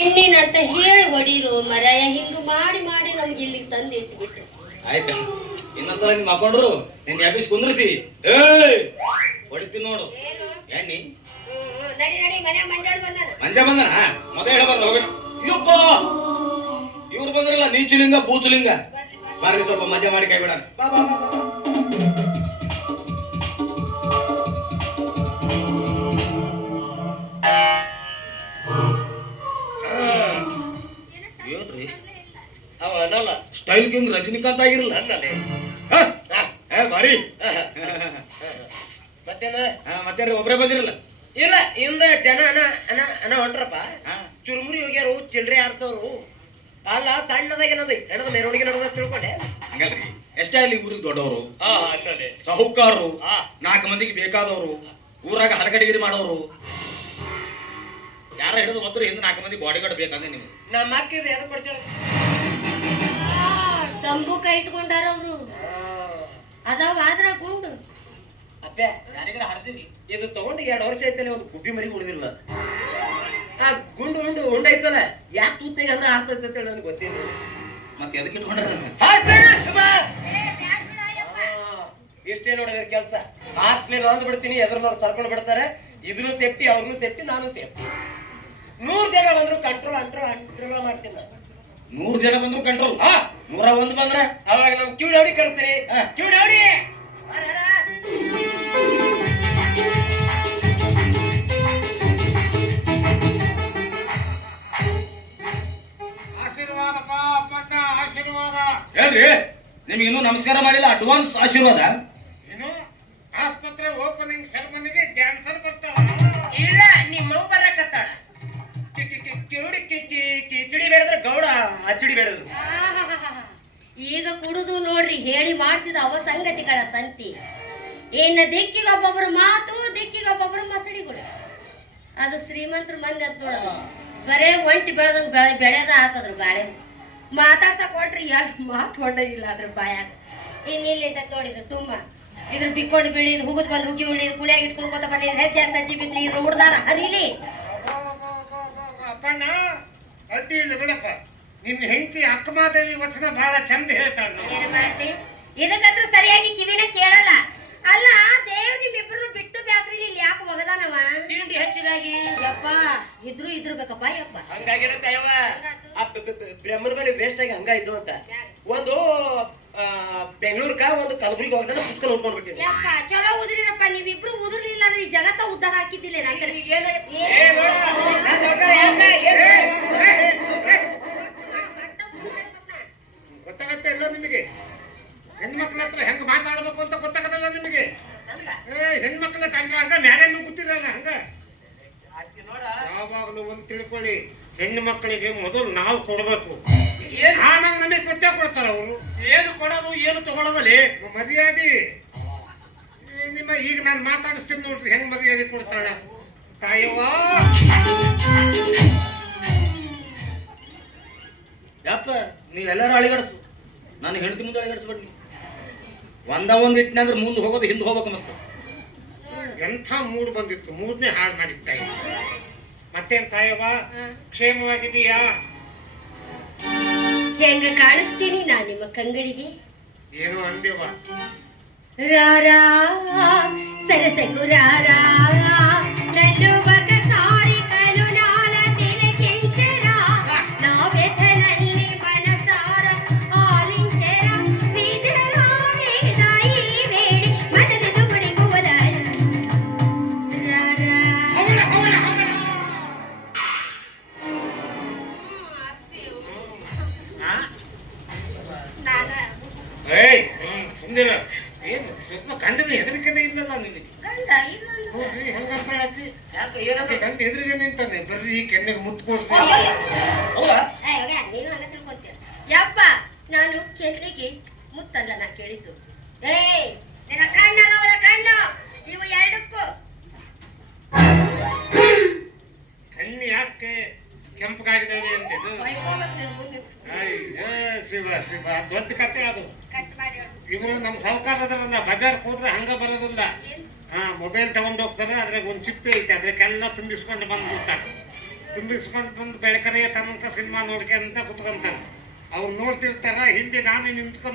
ಹೆಣ್ಣಿನಂತ ಹೇಳಿ ಹೊಡೀರು ಮರಾಯ ಹಿಂಗ ಮಾಡಿ ಮಾಡಿ ನಮ್ಗೆ ಇಲ್ಲಿಗೆ ತಂದು ಇಟ್ಬಿಟ್ರು. ಆಯ್ತಾ ಇನ್ನೊಂದ್ಸಲ ನಿಮ್ ಹಾಕೊಂಡ್ರು ನಿನ್ ಯಾಬಿಸ್ ಕುಂದ್ರಿಸಿ ಹೊಡಿತೀನಿ ನೋಡು. ಎಣ್ಣಿ ನಡಿ ನಡಿ ಮನೆ ಮಂಜಾಳ ಬಂದಾನ. ಮಂಜ ಬಂದನ ಮೊದಲ ಹೇಳಬಾರ್ದು ಹೋಗೋಣ. ಅಯ್ಯಪ್ಪ ಇವ್ರು ಬಂದ್ರಲ್ಲ ನೀಚುಲಿಂಗ ಬೂಚುಲಿಂಗ ಬರ್ರಿ ಸ್ವಲ್ಪ ಮಜಾ ಮಾಡಿ ಕೈ ಬಿಡ. ಬಾ ಬಾ ಬಾ ಬಾ. ಏನ್ರಿ ಅವ ಅನ್ನಲ್ಲ ಸ್ಟೈಲ್ ಕಿಂಗ್ ರಜನಿಕಾಂತ್ ಆಗಿರಲ್ಲ ಅನ್ನಲ್ಲೇ ಬಾರಿ. ಮತ್ತೇನ ಮತ್ತೆ ಒಬ್ರೇ ಬಂದಿರಲ್ಲ. ಇಲ್ಲ ಇಂದ ಜನ ಅನ ಅನ ಅನ ಹೊಂಟ್ರಪ್ಪ. ಚುರುಮುರಿ ಹೋಗ್ಯಾರು ಚಿಲ್ಡ್ರೆ ಆರ್ಸೋರು. ಅಲ್ಲ ಸಣ್ಣದಾಗ ಏನದ ಹೆಣದ ಮೆರವಣಿಗೆ ನಡೆದ ತಿಳ್ಕೊಂಡೆ. ಹಂಗಲ್ರಿ ಎಷ್ಟೇ ಅಲ್ಲಿ ಊರಿಗೆ ದೊಡ್ಡವರು ಅನ್ನಲ್ಲೇ ಸಾಹುಕಾರರು 4 ಮಂದಿಗೆ ಬೇಕಾದವರು ಊರಾಗ ಹಲಗಡಿಗಿರಿ ಮಾಡೋರು ಯಾರ ಹಿಡಿದು ಬಂದ್ರು ಹಿಂದೆ 4 ಮಂದಿ ಬಾಡಿ ಗಾರ್ಡ್ ಬೇಕಂದ್ರೆ ನಿಮ್ಗೆ. ನಮ್ಮ ಅಕ್ಕಿದ ಎದಕ್ ಕೊಡ್ತಾಳ ತಂಬೂಕ ಇಟ್ಕೊಂಡಾರ ಅವ್ರು. ಅದಾವ ಆದ್ರ ಗುಂಡು ಅಪ್ಪ ಯಾರಿಗಾರ ಹರಿಸಿರಿ ಇದು ತಗೊಂಡು 2 ವರ್ಷ ಐತಲ್ಲ ಒಂದು ಗುಬ್ಬಿ ಮರಿ ಉಳಿದಿಲ್ಲ. ಆ ಗುಂಡು ಉಂಡು ಉಂಡೈತಲ್ಲ ಯಾಕೆ ತೂತೆಗೆ ಅಂದ್ರೆ ಆಗ್ತೈತೆ ಅಂತ ನನ್ಗೆ ಗೊತ್ತಿಲ್ಲ. ಮತ್ತೆ ಎದಕ್ಕೆ ಇಟ್ಕೊಂಡ್ರೆ ಇಷ್ಟೇ ನೋಡಿದ್ರೆ ಕೆಲಸ ಹಾಸ್ಟೆಲ್ ಅಂದ್ ಬಿಡ್ತೀನಿ ಎದುರು ನೋಡಿ ಸರ್ಕೊಂಡು ಬಿಡ್ತಾರೆ. ಇದ್ರೂ ಸೇಫ್ಟಿ ಅವ್ರಿಗೂ ಸೇಫ್ಟಿ ನಾನು ಸೇಫ್ಟಿ. 100 ಜನ ಬಂದ್ರು ಕಂಟ್ರೋಲ್ ಮಾಡ್ತೀನಿ ನಾನು. 100 ಜನ ಬಂದ್ರು ಕಂಟ್ರೋಲ್ 101 ಬಂದ್ರೆ ಅವಾಗ ನಮ್ ಕ್ಯೂ ಡೌಡಿ ಕರ್ತೀನಿ. ಕ್ಯೂ ಡೌಡಿ ಆಶೀರ್ವಾದಪ್ಪ ಅಪ್ಪಕ್ಕ ಆಶೀರ್ವಾದ. ಹೇಳ್ರಿ ನಿಮ್ಗೆ ಇನ್ನೂ ನಮಸ್ಕಾರ ಮಾಡಿಲ್ಲ ಅಡ್ವಾನ್ಸ್ ಆಶೀರ್ವಾದ. ಏನು ಆಸ್ಪತ್ರೆ ಓಪನಿಂಗ್ ಸೆರೆಮನಿಗೆ ಡ್ಯಾನ್ಸರ್ ಬರ್ತಾವ. ಇಲ್ಲ ನಿಮ್ಮ ಬರಕತ್ತಾಳ ಕಿಚಡಿ ಕಿಚಡಿ ಬೇಡದ್ರೆ ಗೌಡ ಅಚ್ಚಡಿ ಬೇಡದ್ರು. ಈಗ ಕುಡುದು ನೋಡ್ರಿ ಹೇಳಿ ಮಾಡಿಸಿದ ಅವ ಸಂಗತಿಗಳ ತಂತಿ. ಏನ ದಿಕ್ಕಿಗೊಬ್ಬೊಬ್ರು ಮಾತು ದಿಕ್ಕಿಗೊಬ್ಬೊಬ್ರು ಮಸಡಿಗಳು. ಅದು ಶ್ರೀಮಂತರ ಮಂದಿ ಅಂತ ನೋಡೋದು ಬರೇ ಒಂಟಿ ಬೆಳೆದಂಗ ಬೆಳೆದ ಹಾಕದ್ರು ಬಾಳೆ ಮಾತಾಡ್ಸಕ್ ಕೊಟ್ರಿ ಎಷ್ಟು ಮಾತು ಹೊಂಡಗಿಲ್ಲ ಅದ್ರ ಬಾಯಾಗ. ಇನ್ನಿಲ್ಲಿ ನೋಡಿದ್ರು ತುಂಬ ಇದ್ರ ಬಿಕ್ಕೊಂಡು ಬೆಳಿದ್ ಹುಗುದ್ ಬಂದು ಹುಗಿ ಉಳಿದ್ ಕುಳಿಯಾಗ ಇಟ್ಕೊಳ್ಕೊತ ಬಂದಿದ್ ಹೆಜ್ಜೆ ಸಜ್ಜಿ ಬಿದ್ರಿ ಇದ್ರ ಹುಡ್ದಾರ ಅದಿಲ್ಲಿ ಅಪ್ಪಣ್ಣ ಅಡ್ಡಿ ಇಲ್ಲ ಬಿಡಪ್ಪ. ನಿನ್ನ ಹೆಂಡತಿ ಅಕ್ಕಮಾದೇವಿ ವಚನ ಬಹಳ ಚಂದ ಹೇಳ್ತಾಳ. ಏನ್ ಮಾಡ್ತಿ ಇದಕ್ಕಂದ್ರೂ ಸರಿಯಾಗಿ ಕಿವಿನ ಕೇಳಲ್ಲ. ಅಲ್ಲ ದೇವ್ ನಿಮ್ಮಿಬ್ರು ಬಿಟ್ಟು ಬ್ಯಾಕ್ರಿ ಇಲ್ಲಿ ಯಾಕೆ ಒಗದಾನವ ತಿಂಡಿ ಹೆಚ್ಚಿದಾಗಿ ಯಪ್ಪ ಇದ್ರು ಬೇಕಪ್ಪ ಯಪ್ಪ. ಹಂಗಾಗಿರುತ್ತೆ ಅಯ್ಯವ ಬ್ರಹ್ಮನ ಮೇಲೆ ವೇಸ್ಟ್ ಆಗಿ ಹಂಗಾಯ್ತು ಅಂತ ಒಂದು ಬೆಂಗಳೂರ್ಗ ಒಂದು ಕಲಬುರ್ಗಿ ಹೋಗ್ತಾನೆ ಪುಸ್ತಕ ಓದ್ಕೊಂಡ್ಬಿಟ್ಟಿನಿ. ಯಪ್ಪ ಚಲೋ ಉದ್ರಿರಪ್ಪ ನೀವಿಬ್ರು ಉದುರ್ಲಿಲ್ಲ ಅಂದ್ರೆ ಈ ಜಗತ್ತ ಉದ್ಧಾರ ಹಾಕಿದ್ದಿಲ್ಲ. ಗೊತ್ತಾಗತ್ತೆ ಇಲ್ಲ ನಿಮಗೆ? ಹೆಣ್ಮಕ್ಳ ಹತ್ರ ಹೆಂಗ್ ಮಾತಾಡ್ಬೇಕು ಅಂತ ಗೊತ್ತಾಗತ್ತಲ್ಲ ನಿಮಗೆ? ಹೆಣ್ಮಕ್ಳ ಕಂಡ್ರ ಹಂಗ ಮ್ಯಾಲೆ ಕೂತಿರಲ್ಲ ಹಂಗ. ಯಾವಾಗಲೂ ಒಂದ್ ತಿಳ್ಕೊಳ್ಳಿ, ಹೆಣ್ಣು ಮಕ್ಕಳಿಗೆ ಮೊದಲು ನಾವು ಕೊಡ್ಬೇಕು, ಆಮೇಲೆ ನಮಗೆ ಕೊಟ್ಟೆ ಕೊಡ್ತಾರ ಅವರು. ಏನು ಕೊಡೋದು ಏನು ತಗೊಳ್ಳೋದಲ್ಲಿ ಮರ್ಯಾದೆ ನಿಮ್ಮ ಈಗ ನಾನು ಮಾತಾಡಿಸ್ತೀನಿ ನೋಡ್ರಿ ಹೆಂಗ್ ಮರ್ಯಾದೆ ಕೊಡ್ತಾಳ ತಾಯವ್ವ. ಯಪ್ಪ ನೀವೆಲ್ಲರೂ ಅಳಿಗಡಿಸು ನಾನು ಹೆಂಡತಿ ಮುಂದೆ ಅಳಿಗಡಿಸ್ಬೇಡಿ. ಒಂದ್ ಇಟ್ಟನೆ ಅಂದ್ರೆ ಮುಂದೆ ಹೋಗೋದು ಹಿಂದೆ ಹೋಗ್ಬೇಕು. ಮತ್ತೆ ಎಂಥ ಮೂಡ್ ಬಂದಿತ್ತು, ಮೂಡ್ನೇ ಹಾಳು ಮಾಡಿದ್ದ. ಮತ್ತೇನ್ ತಾಯವ್ವ ಕ್ಷೇಮವಾಗಿದೀಯಾ? ಹೆಂಗ ಕಾಣಿಸ್ತೀನಿ ನಾ ನಿಮ್ಮ ಕಂಗಳಿಗೆ? ಏನೋ ಅಂದೇವ ರಾರಾ ಸರಸಗು ರಾರಾ ನಲ್ಲು ಬಗ ಸಾರಿ ಕಲು ನಾಲ ತಿಲಕಿಂಚರ ನಾವೆಥನಲ್ಲಿ ಮನಸಾರ ಆಲಿಂಚರ ನಿಜರಾಗಿ ಬೇಡಿ ಮನದ ದುಗುಡಿ ಮುವಲಾಳ ರಾರಾ. ಸುಂದರ ಏನು ಸ್ವಲ್ಪ ಗಂಡನ ಹೆದರಿಕೆನೇ ಇಲ್ಲಲ್ಲ ನಿನಗೆ? ನೋಡ್ರಿ ಹೆಂಗಂತ ಗಂಡ ಎದುರಿಗೆ ನಿಂತಾನೆ, ಬರ್ರಿ ಕೆನ್ನೆಗೆ ಮುತ್ಕೊಡ್ರಿ. ಯಪ್ಪ ನಾನು ಕೆನ್ನಿಗೆ ಮುತ್ತಲ್ಲ ನಾ ಕೇಳಿದ್ದು. ನಿನ್ನ ಕಣ್ಣಲ್ಲ ಕಣ್ಣು ಇವು ಎರಡಕ್ಕೂ ಕಣ್ಣು ಯಾಕೆ ಕೆಂಪಗಾಗಿದ್ದಾವೆ ಅಂತಿದ್ದು? ಶಿವ ಶಿವ ದೊಡ್ಡ ಕತೆ ಅದು. ಇವರು ನಮ್ಮ ಸಾಹುಕಾರದ್ರಲ್ಲ ಬಜಾರ್ ಹೋದ್ರೆ ಹಂಗ ಬರೋದಿಲ್ಲ. ಮೊಬೈಲ್ ತಗೊಂಡು ಹೋಗ್ತಾರೆ, ಅದ್ರಾಗ ಒಂದು ಚಿಪ್ಪೆ ಐತೆ, ಅದಕ್ಕೆಲ್ಲ ತುಂಬಿಸ್ಕೊಂಡು ಬಂದ್ಬಿಡ್ತಾರೆ. ತುಂಬಿಸ್ಕೊಂಡು ಬಂದು ಬೆಳಕರಿಯ ತನಕ ಸಿನಿಮಾ ನೋಡ್ಕೊಂತ ಕುತ್ಕೊಂತಾರೆ. ಅವ್ರು ನೋಡ್ತಿರ್ತಾರ, ಹಿಂದೆ ನಾನೇ ನಿಂತ್ಕೊಂಡು